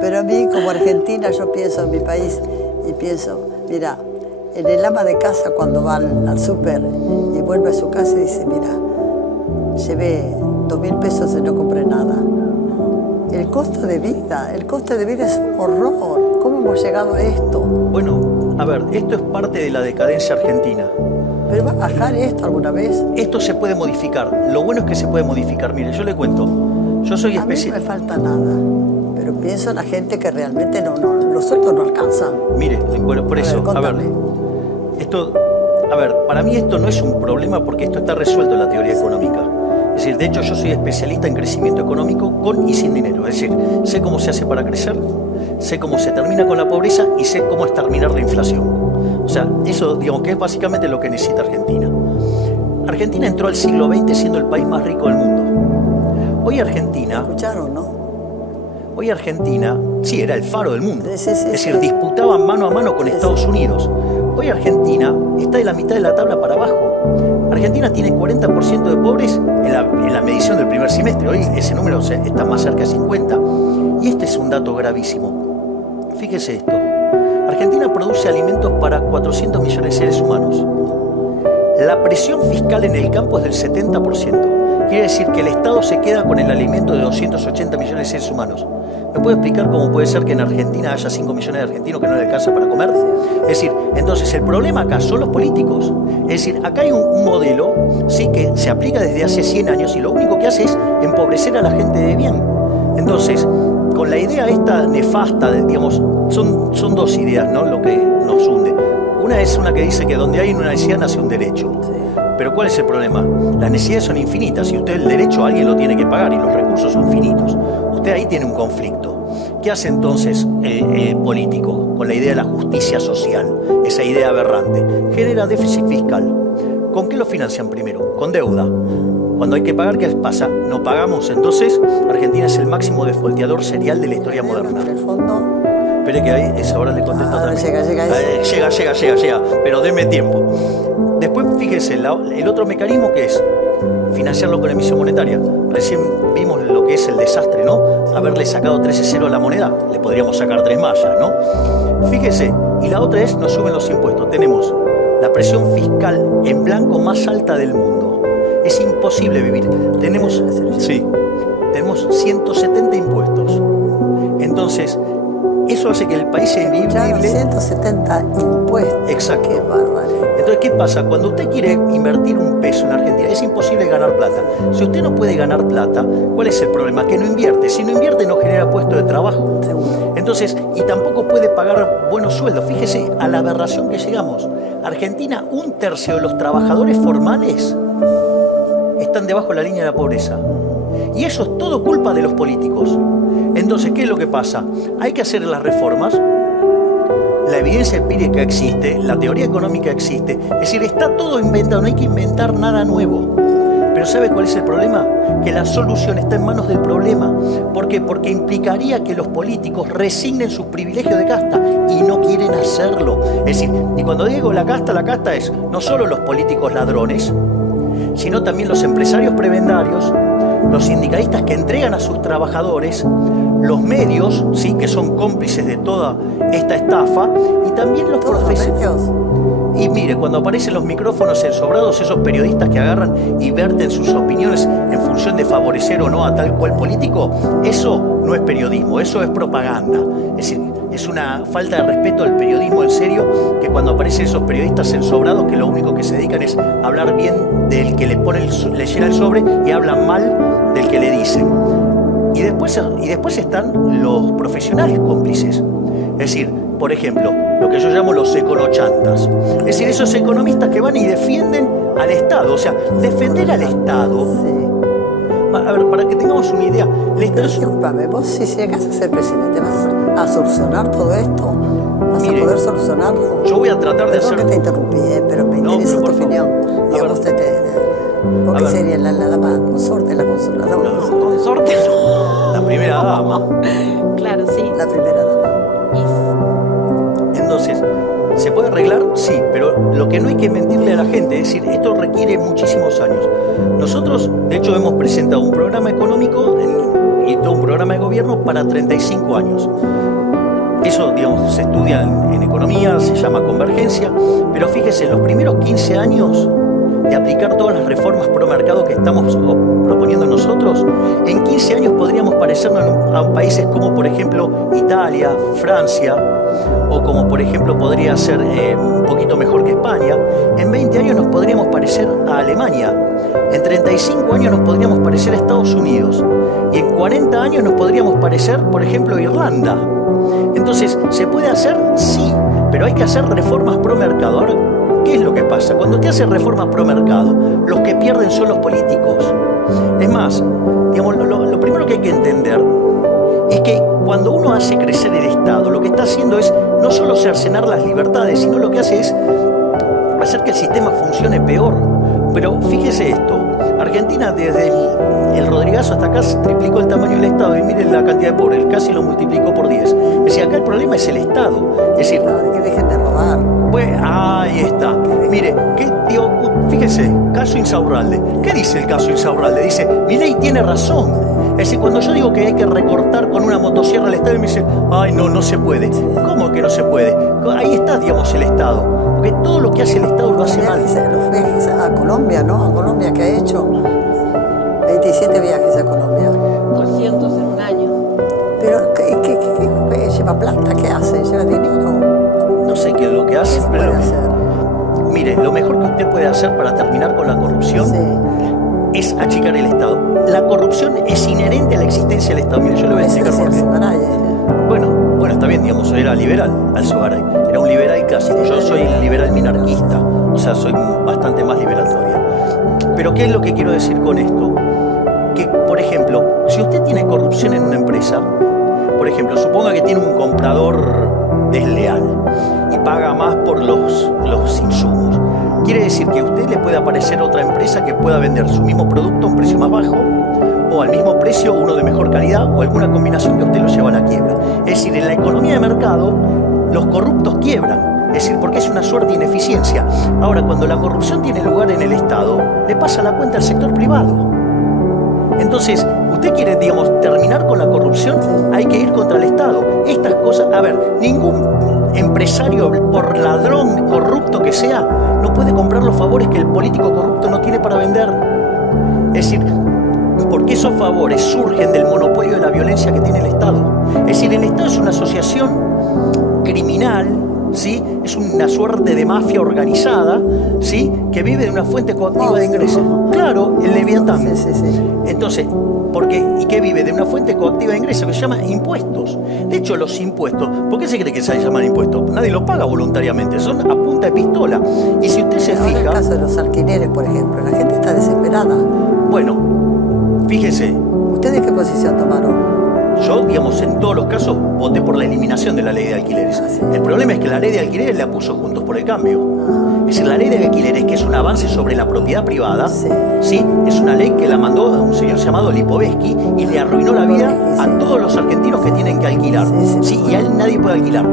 Pero a mí, como argentina, yo pienso en mi país y pienso, mira, en el ama de casa cuando va al súper y vuelve a su casa y dice, mira, llevé 2.000 pesos y no compré nada. El costo de vida es un horror. ¿Cómo hemos llegado a esto? Bueno, a ver, esto es parte de la decadencia argentina. ¿Pero va a bajar esto alguna vez? Esto se puede modificar. Lo bueno es que se puede modificar. Mire, yo le cuento. Yo soy A mí no especialista. me falta nada. Pero pienso en la gente que realmente los sueldos no alcanzan. Mire, bueno, por eso, a ver, contame. para mí esto no es un problema porque esto está resuelto en la teoría económica. Es decir, de hecho yo soy especialista en crecimiento económico con y sin dinero. Es decir, sé cómo se hace para crecer, sé cómo se termina con la pobreza y sé cómo es terminar la inflación. O sea, eso digamos que es básicamente lo que necesita Argentina. Argentina entró al siglo XX siendo el país más rico del mundo. Hoy Argentina... ¿Escucharon, no? Hoy Argentina, sí, era el faro del mundo. Sí. Es decir, disputaban mano a mano con Estados Unidos. Hoy Argentina está de la mitad de la tabla para abajo. Argentina tiene 40% de pobres en la medición del primer semestre. Hoy ese número está más cerca de 50. Y este es un dato gravísimo. Fíjese esto. Argentina produce alimentos para 400 millones de seres humanos. La presión fiscal en el campo es del 70%. Quiere decir que el Estado se queda con el alimento de 280 millones de seres humanos. ¿Me puede explicar cómo puede ser que en Argentina haya 5 millones de argentinos que no le alcanza para comer? Es decir, entonces el problema acá son los políticos. Es decir, acá hay un modelo, sí, que se aplica desde hace 100 años y lo único que hace es empobrecer a la gente de bien. Entonces, con la idea esta nefasta, digamos, son dos ideas, ¿no? Lo que nos hunde. Una es una que dice que donde hay una necesidad nace un derecho. Pero ¿cuál es el problema? Las necesidades son infinitas y usted el derecho alguien lo tiene que pagar y los recursos son finitos. Usted ahí tiene un conflicto. ¿Qué hace entonces el político con la idea de la justicia social? Esa idea aberrante. Genera déficit fiscal. ¿Con qué lo financian primero? Con deuda. Cuando hay que pagar, ¿qué pasa? No pagamos. Entonces, Argentina es el máximo defaulteador serial de la historia moderna. En el fondo... Espere que ahí, ahora le contesto también. Llega, pero deme tiempo. Después, fíjese, el otro mecanismo que es financiarlo con emisión monetaria. Recién vimos lo que es el desastre, ¿no? Haberle sacado 13-0 a la moneda, le podríamos sacar 3 más ya, ¿no? Fíjese, y la otra es, nos suben los impuestos. Tenemos la presión fiscal en blanco más alta del mundo. Es imposible vivir. Tenemos 170 impuestos. Entonces, eso hace que el país sea invivible. 170 impuestos. Exacto. Qué bárbaro. Entonces, ¿qué pasa? Cuando usted quiere invertir un peso en Argentina, es imposible ganar plata. Si usted no puede ganar plata, ¿cuál es el problema? Que no invierte. Si no invierte, no genera puestos de trabajo. Seguro. Entonces, y tampoco puede pagar buenos sueldos. Fíjese a la aberración que llegamos. Argentina, 1/3 de los trabajadores formales están debajo de la línea de la pobreza. Y eso es todo culpa de los políticos. Entonces, ¿qué es lo que pasa? Hay que hacer las reformas. La evidencia empírica existe, la teoría económica existe. Es decir, está todo inventado, no hay que inventar nada nuevo. Pero ¿sabe cuál es el problema? Que la solución está en manos del problema. ¿Por qué? Porque implicaría que los políticos resignen sus privilegios de casta y no quieren hacerlo. Es decir, y cuando digo la casta es no solo los políticos ladrones, sino también los empresarios prebendarios, los sindicalistas que entregan a sus trabajadores, los medios, sí, que son cómplices de toda esta estafa, y también los profesores. Y mire, cuando aparecen los micrófonos ensobrados, esos periodistas que agarran y verten sus opiniones en función de favorecer o no a tal cual político, eso no es periodismo, eso es propaganda. Es decir, es una falta de respeto al periodismo en serio, que cuando aparecen esos periodistas ensobrados que lo único que se dedican es hablar bien del que le llena el sobre y hablan mal del que le dicen. Y después están los profesionales cómplices. Es decir, por ejemplo, lo que yo llamo los econochantas. Es decir, esos economistas que van y defienden al Estado. O sea, defender al Estado. A ver, para que tengamos una idea, el Estado es... Disculpame, vos si llegas a ser presidente, ¿vas a solucionar todo esto? ¿Vas Mire, a poder solucionarlo? Yo voy a tratar de hacer... Perdón que te interrumpí, pero me interesa tu opinión. A ver. ¿Por qué sería la dama consorte? La consorte no. La primera dama. Claro, sí. La primera dama. Entonces, se puede puede arreglar? Sí, pero lo que no hay que mentirle a la gente, es decir, esto requiere muchísimos años. Nosotros, de hecho, hemos presentado un programa económico y todo un programa de gobierno para 35 años. Eso, digamos, se estudia en economía, se llama convergencia, pero fíjese, en los primeros 15 años de aplicar todas las reformas pro mercado que estamos proponiendo nosotros, en 15 años podríamos parecernos a países como, por ejemplo, Italia, Francia, o como, por ejemplo, podría ser un poquito mejor que España. En 20 años nos podríamos parecer a Alemania. En 35 años nos podríamos parecer a Estados Unidos. Y en 40 años nos podríamos parecer, por ejemplo, a Irlanda. Entonces, ¿se puede hacer? Sí, pero hay que hacer reformas pro mercado. Ahora, ¿qué es lo que pasa? Cuando te hacen reformas pro mercado, los que pierden son los políticos. Es más, digamos, lo primero que hay que entender es que cuando uno hace crecer el Estado, lo que está haciendo es no solo cercenar las libertades, sino lo que hace es hacer que el sistema funcione peor. Pero fíjese esto, Argentina desde el Rodrigazo hasta acá triplicó el tamaño del Estado y miren la cantidad de pobres, casi lo multiplicó por 10. Es decir, acá el problema es el Estado. Es decir, que dejen de robar. Pues ahí está. Mire, fíjese, caso Insaurralde. ¿Qué dice el caso Insaurralde? Dice, Milei tiene razón. Es decir, cuando yo digo que hay que recortar con una motosierra al Estado, me dice, ay, no se puede. ¿Cómo que no se puede? Ahí está, digamos, el Estado. Porque todo lo que hace el Estado lo hace mal. Los viajes a Colombia, ¿no? A Colombia, ¿qué ha hecho? 27 viajes a Colombia. 200 en un año. Pero, ¿qué lleva plata? ¿Qué hace? ¿Lleva dinero? No sé qué es lo que hace, ¿Qué se pero... puede hacer? Mire, lo mejor que usted puede hacer para terminar con la corrupción es achicar el Estado. La corrupción es inherente a la existencia del Estado. Mire, yo le voy a explicar por qué. Bueno, está bien, digamos, era liberal, Alzogaray. Era un liberal clásico. Yo soy liberal minarquista. O sea, soy bastante más liberal todavía. Pero, ¿qué es lo que quiero decir con esto? Que, por ejemplo, si usted tiene corrupción en una empresa, por ejemplo, suponga que tiene un comprador desleal y paga más por los insumos. Quiere decir que a usted le puede aparecer otra empresa que pueda vender su mismo producto a un precio más bajo o al mismo precio uno de mejor calidad o alguna combinación que a usted lo lleva a la quiebra. Es decir, en la economía de mercado los corruptos quiebran. Es decir, porque es una suerte de ineficiencia. Ahora, cuando la corrupción tiene lugar en el Estado, le pasa la cuenta al sector privado. Entonces, usted quiere, digamos, terminar con la corrupción, hay que ir contra el Estado. Estas cosas, a ver, ningún empresario, por ladrón corrupto que sea, no puede comprar los favores que el político corrupto no tiene para vender. Es decir, porque esos favores surgen del monopolio de la violencia que tiene el Estado. Es decir, el Estado es una asociación criminal, ¿sí? Es una suerte de mafia organizada, ¿sí? Que vive de una fuente coactiva de ingresos. Claro, el Leviatán. Sí. Entonces, ¿por qué? ¿Y qué vive? De una fuente coactiva de ingresos que se llama impuestos. De hecho, los impuestos, ¿por qué se cree que se llaman impuestos? Nadie los paga voluntariamente, son a punta de pistola. Y si usted se fija... En el caso de los alquileres, por ejemplo, la gente está desesperada. Bueno, fíjese. ¿Ustedes qué posición tomaron? Yo, digamos, en todos los casos voté por la eliminación de la ley de alquileres. Sí. El problema es que la ley de alquileres la puso Juntos por el Cambio. Es decir, la ley de alquileres, que es un avance sobre la propiedad privada, ¿sí? Es una ley que la mandó a un señor llamado Lipovetsky y le arruinó la vida a todos los argentinos que tienen que alquilar. Sí, y a él nadie puede alquilar.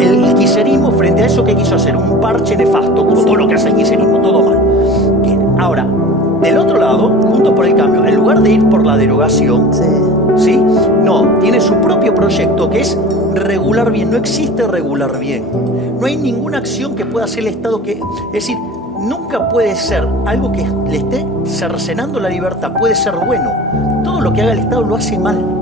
El kirchnerismo, frente a eso, ¿qué quiso hacer? Un parche nefasto, como todo lo que hace el kirchnerismo, todo mal. Ahora, del otro lado, Juntos por el Cambio, en lugar de ir por la derogación, ¿sí? No, tiene su propio proyecto que es regular bien. No existe regular bien. No hay ninguna acción que pueda hacer el Estado que... Es decir, nunca puede ser algo que le esté cercenando la libertad, puede ser bueno. Todo lo que haga el Estado lo hace mal.